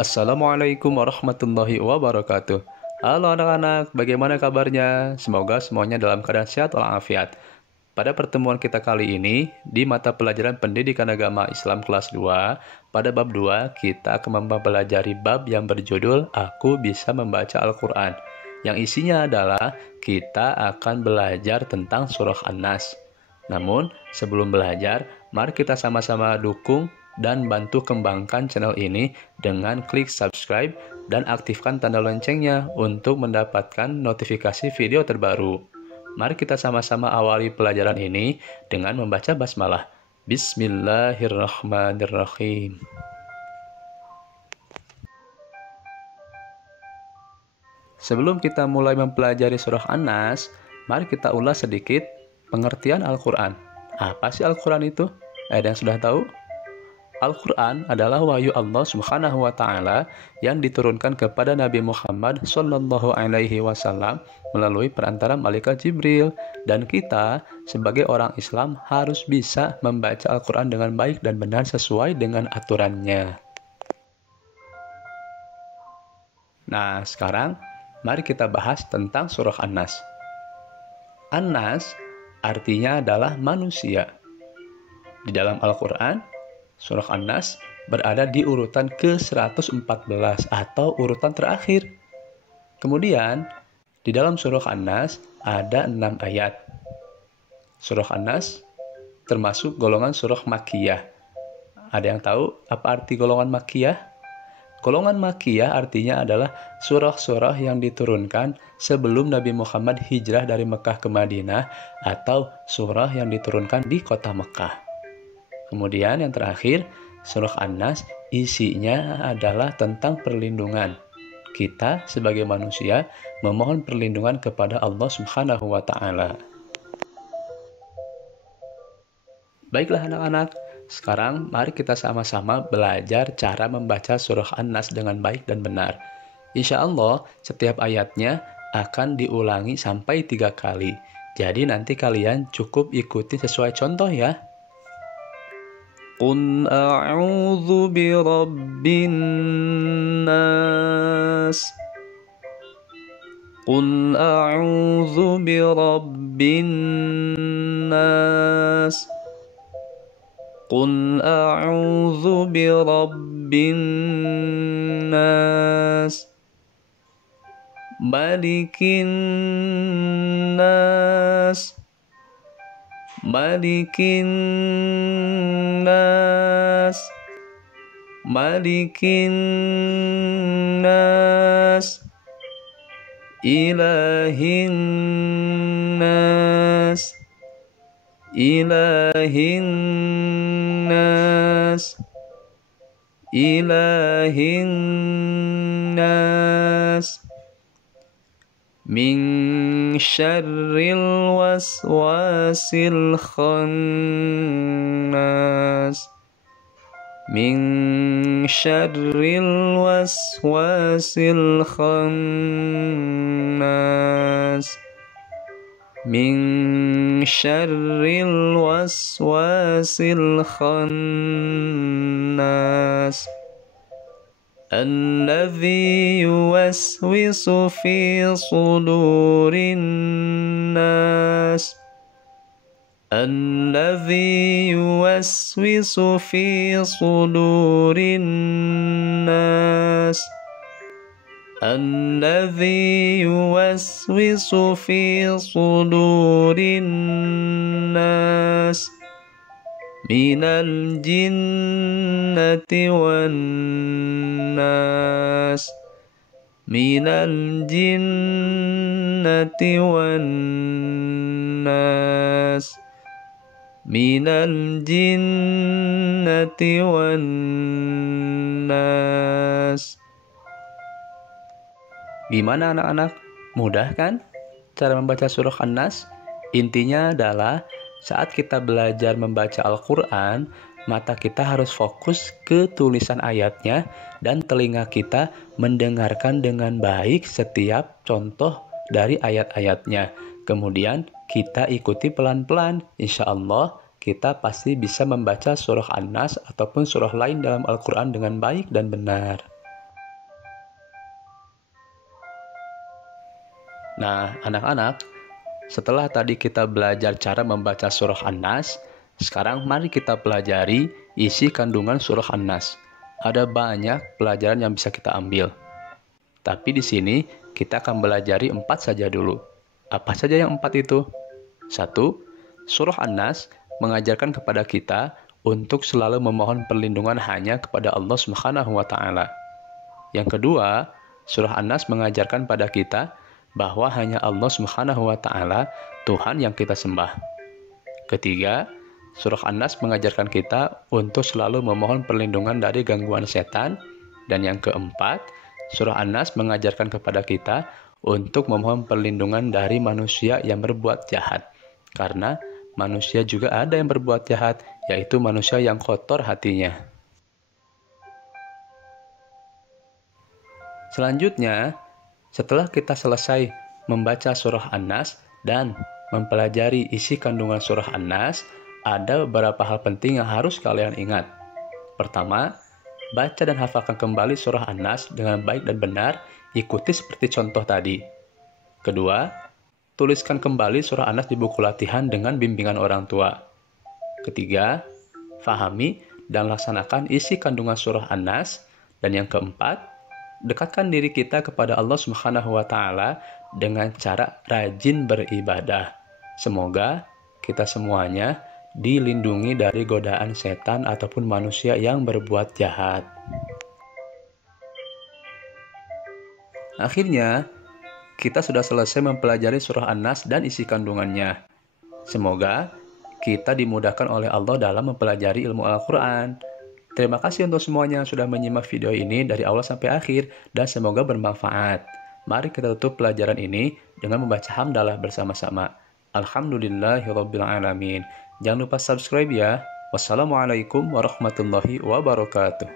Assalamualaikum warahmatullahi wabarakatuh. Halo anak-anak, bagaimana kabarnya? Semoga semuanya dalam keadaan sehat walafiat. Pada pertemuan kita kali ini, di mata pelajaran Pendidikan Agama Islam kelas 2, pada bab 2, kita akan mempelajari bab yang berjudul Aku Bisa Membaca Al-Quran. Yang isinya adalah kita akan belajar tentang surah An-Nas. Namun, sebelum belajar, mari kita sama-sama dukung dan bantu kembangkan channel ini dengan klik subscribe dan aktifkan tanda loncengnya untuk mendapatkan notifikasi video terbaru. Mari kita sama-sama awali pelajaran ini dengan membaca basmalah. Bismillahirrahmanirrahim. Sebelum kita mulai mempelajari surah An-Nas, mari kita ulas sedikit pengertian Al-Quran. Apa sih Al-Quran itu? Ada yang sudah tahu? Al-Quran adalah wahyu Allah Subhanahu wa Ta'ala yang diturunkan kepada Nabi Muhammad Sallallahu Alaihi Wasallam melalui perantara malaikat Jibril, dan kita sebagai orang Islam harus bisa membaca Al-Quran dengan baik dan benar sesuai dengan aturannya. Nah, sekarang mari kita bahas tentang surah An-Nas. An-Nas artinya adalah manusia. Di dalam Al-Quran, surah An-Nas berada di urutan ke-114 atau urutan terakhir. Kemudian, di dalam surah An-Nas ada 6 ayat. Surah An-Nas termasuk golongan surah Makkiyah. Ada yang tahu apa arti golongan Makkiyah? Golongan Makkiyah artinya adalah surah-surah yang diturunkan sebelum Nabi Muhammad hijrah dari Mekah ke Madinah atau surah yang diturunkan di kota Mekah. Kemudian yang terakhir, surah An-Nas isinya adalah tentang perlindungan. Kita sebagai manusia memohon perlindungan kepada Allah Subhanahu wa Ta'ala. Baiklah anak-anak, sekarang mari kita sama-sama belajar cara membaca surah An-Nas dengan baik dan benar. Insya Allah, setiap ayatnya akan diulangi sampai 3 kali. Jadi nanti kalian cukup ikuti sesuai contoh ya. Qul a'udzu birabbin nas. Qul a'udzu birabbin nas. Qul a'udzu birabbin nas. Malikin nas. Malikin nas. Malikin nas. Ilahin nas. Ilahin nas. Ilahin nas. Min syarril waswasil khannas. Min syarril waswasil khannas. Min syarril waswasil khannas. Alladzi yuwaswisu fi sudurin nas. Alladzi yuwaswisu fi sudurin nas. Alladzi yuwaswisu fi sudurin nas. Minal jinnati wan nas. Minal jinnati wan nas. Minal jinnati wan nas. Gimana anak-anak? Mudah kan cara membaca surah An-Nas? Intinya adalah saat kita belajar membaca Al-Quran, mata kita harus fokus ke tulisan ayatnya dan telinga kita mendengarkan dengan baik setiap contoh dari ayat-ayatnya. Kemudian kita ikuti pelan-pelan. Insya Allah kita pasti bisa membaca surah An-Nas ataupun surah lain dalam Al-Quran dengan baik dan benar. Nah, anak-anak, setelah tadi kita belajar cara membaca surah An-Nas, sekarang mari kita pelajari isi kandungan surah An-Nas. Ada banyak pelajaran yang bisa kita ambil. Tapi di sini kita akan belajari 4 saja dulu. Apa saja yang 4 itu? 1. Surah An-Nas mengajarkan kepada kita untuk selalu memohon perlindungan hanya kepada Allah Subhanahu wa Ta'ala. Yang kedua, surah An-Nas mengajarkan pada kita bahwa hanya Allah Subhanahu wa Ta'ala Tuhan yang kita sembah. Ketiga, surah An-Nas mengajarkan kita untuk selalu memohon perlindungan dari gangguan setan. Dan yang keempat, surah An-Nas mengajarkan kepada kita untuk memohon perlindungan dari manusia yang berbuat jahat. Karena manusia juga ada yang berbuat jahat, yaitu manusia yang kotor hatinya. Selanjutnya, setelah kita selesai membaca surah An-Nas dan mempelajari isi kandungan surah An-Nas, ada beberapa hal penting yang harus kalian ingat. Pertama, baca dan hafalkan kembali surah An-Nas dengan baik dan benar, ikuti seperti contoh tadi. Kedua, tuliskan kembali surah An-Nas di buku latihan dengan bimbingan orang tua. Ketiga, fahami dan laksanakan isi kandungan surah An-Nas. Dan yang keempat, dekatkan diri kita kepada Allah Subhanahu wa Ta'ala dengan cara rajin beribadah. Semoga kita semuanya dilindungi dari godaan setan ataupun manusia yang berbuat jahat. Akhirnya, kita sudah selesai mempelajari surah An-Nas dan isi kandungannya. Semoga kita dimudahkan oleh Allah dalam mempelajari ilmu Al-Quran. Terima kasih untuk semuanya yang sudah menyimak video ini dari awal sampai akhir dan semoga bermanfaat. Mari kita tutup pelajaran ini dengan membaca hamdalah bersama-sama. Alhamdulillahirrabbilalamin. Jangan lupa subscribe ya. Wassalamualaikum warahmatullahi wabarakatuh.